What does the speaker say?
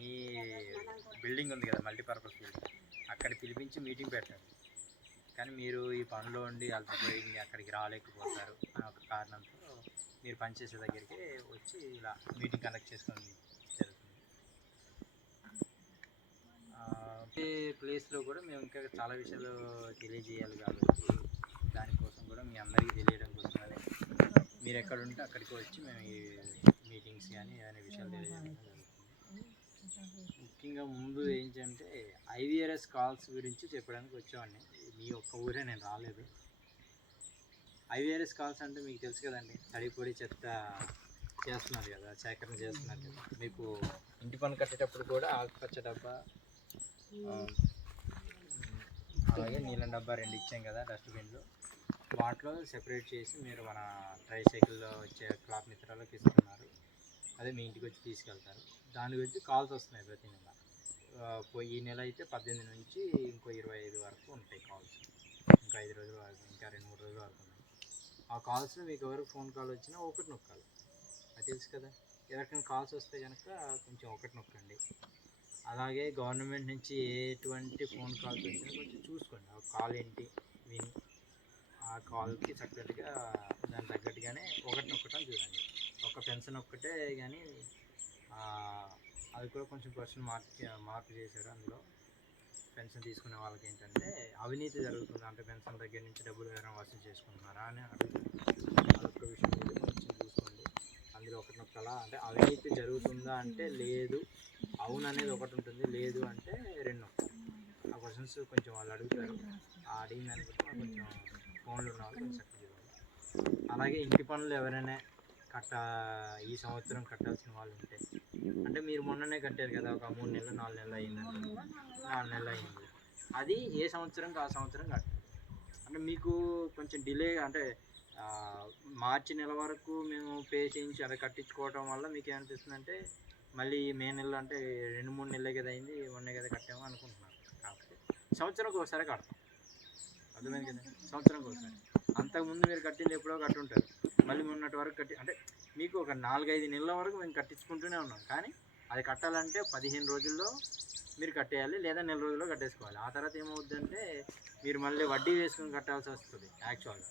మీ building ఉంది కదా multipurpose building, అక్కడ పిలిపించి మీటింగ్ పెట్టండి. కానీ మీరు ఈ పనిలో ఉండి అలసిపోయి అక్కడికి రాలేకపోతారు అని ఒక కారణంతో మీరు పనిచేసే దగ్గరికి వచ్చి ఇలా మీటింగ్ కండక్ట్ చేసుకొని జరుగుతుంది. ఈ ప్లేస్లో కూడా మేము ఇంకా చాలా విషయాలు తెలియజేయాలి కాబట్టి దానికోసం కూడా మీ అందరికీ తెలియడం కోసమని మీరు ఎక్కడ ఉంటే అక్కడికి వచ్చి మేము ఈ మీటింగ్స్ కానీ ఏదైనా విషయాలు తెలియజేయడం జరుగుతుంది. ముఖ్యంగా ముందు ఏంటంటే ఐవీఆర్ఎస్ కాల్స్ గురించి చెప్పడానికి వచ్చేవాడిని. మీ ఒక్క ఊరే, నేను రాలేదు. ఐవీఆర్ఎస్ కాల్స్ అంటే మీకు తెలుసు కదండి, తడిపొడి చెత్త చేస్తున్నారు కదా, సేకరణ చేస్తున్నారు కదా. మీకు ఇంటి పన్ను కట్టేటప్పుడు కూడా ఆకుపచ్చ డబ్బా అలాగే నీలం డబ్బా 2 ఇచ్చాం కదా డస్ట్బిన్లు, వాటిలో సెపరేట్ చేసి మీరు మన ట్రైసైకిల్లో వచ్చే క్లాత్ మిత్రాలకు ఇస్తున్నారు. అదే మీ ఇంటికి వచ్చి తీసుకెళ్తారు. దాని గురించి కాల్స్ వస్తున్నాయి ప్రతి నెల. ఈ నెల అయితే 18 నుంచి ఇంకో 25 వరకు ఉంటాయి కాల్స్. ఇంకా 5 రోజుల వరకు, ఇంకా 2-3 రోజుల వరకు ఉన్నాయి. ఆ కాల్స్ మీకు ఎవరు ఫోన్ కాల్ వచ్చినా ఒకటి నొక్కాలి. అది తెలుసు కదా. ఎవరికైనా కాల్స్ వస్తే కనుక కొంచెం ఒకటి నొక్కండి. అలాగే గవర్నమెంట్ నుంచి ఎటువంటి ఫోన్ కాల్స్ వచ్చినా కొంచెం చూసుకోండి. ఆ కాల్ ఏంటి విని ఆ కాల్కి తగ్గట్టుగా దానికి తగ్గట్టుగానే ఒకటి నొక్కటం చూడండి. ఒక పెన్షన్ ఒక్కటే కానీ అది కూడా కొంచెం పర్సన్ మార్పు చేశారు. అందులో పెన్షన్ తీసుకునే వాళ్ళకి ఏంటంటే అవినీతి జరుగుతుంది, అంటే పెన్షన్ దగ్గర నుంచి డబ్బులు ఎవరైనా వసూలు చేసుకుంటున్నారా అని అడుగుతుంది. అదొక విషయం మీద కొంచెం చూసుకోండి. అందులో ఒకటి నొక్కలా, అంటే అవినీతి జరుగుతుందా అంటే లేదు, అవును అనేది ఒకటి ఉంటుంది, లేదు అంటే 2 నొక్కాలి. ఆ క్వశ్చన్స్ కొంచెం వాళ్ళు అడుగుతారు. అడిగిన దాన్ని బట్టి కొంచెం ఫోన్లు ఉన్న వాళ్ళు కొంచెం చక్కగా చూడాలి. అలాగే ఇంటి పనులు ఎవరైనా ఈ సంవత్సరం కట్టాల్సిన వాళ్ళు ఉంటే, అంటే మీరు మొన్ననే కట్టారు కదా, ఒక 3 నెలలు 4 నెలలు అయిందండి, 4 నెలలు అయింది, అది ఏ సంవత్సరంకి ఆ సంవత్సరం కట్టాలి. అంటే మీకు కొంచెం డిలే, అంటే మార్చి నెల వరకు మేము పే చేయించి అలా కట్టించుకోవటం వల్ల మీకు ఏమనిపిస్తుంది అంటే మళ్ళీ మే నెలలో అంటే 2-3 నెలలే కదా అయింది, మొన్నే కదా కట్టాము అనుకుంటున్నారు. కాకపోతే సంవత్సరంకి ఒకసారి కడతాం, అర్థమైంది కదా, సంవత్సరంకి ఒకసారి. అంతకుముందు మీరు కట్టింది ఎప్పుడో కట్టుంటారు, మళ్ళీ మొన్నటి వరకు అంటే మీకు ఒక 4-5 నెలల వరకు మేము కట్టించుకుంటూనే ఉన్నాం. కానీ అది కట్టాలంటే 15 రోజుల్లో మీరు కట్టేయాలి, లేదా నెల రోజుల్లో కట్టేసుకోవాలి. ఆ తర్వాత ఏమవుద్దంటే మీరు మళ్ళీ వడ్డీ వేసుకుని కట్టాల్సి వస్తుంది యాక్చువల్గా.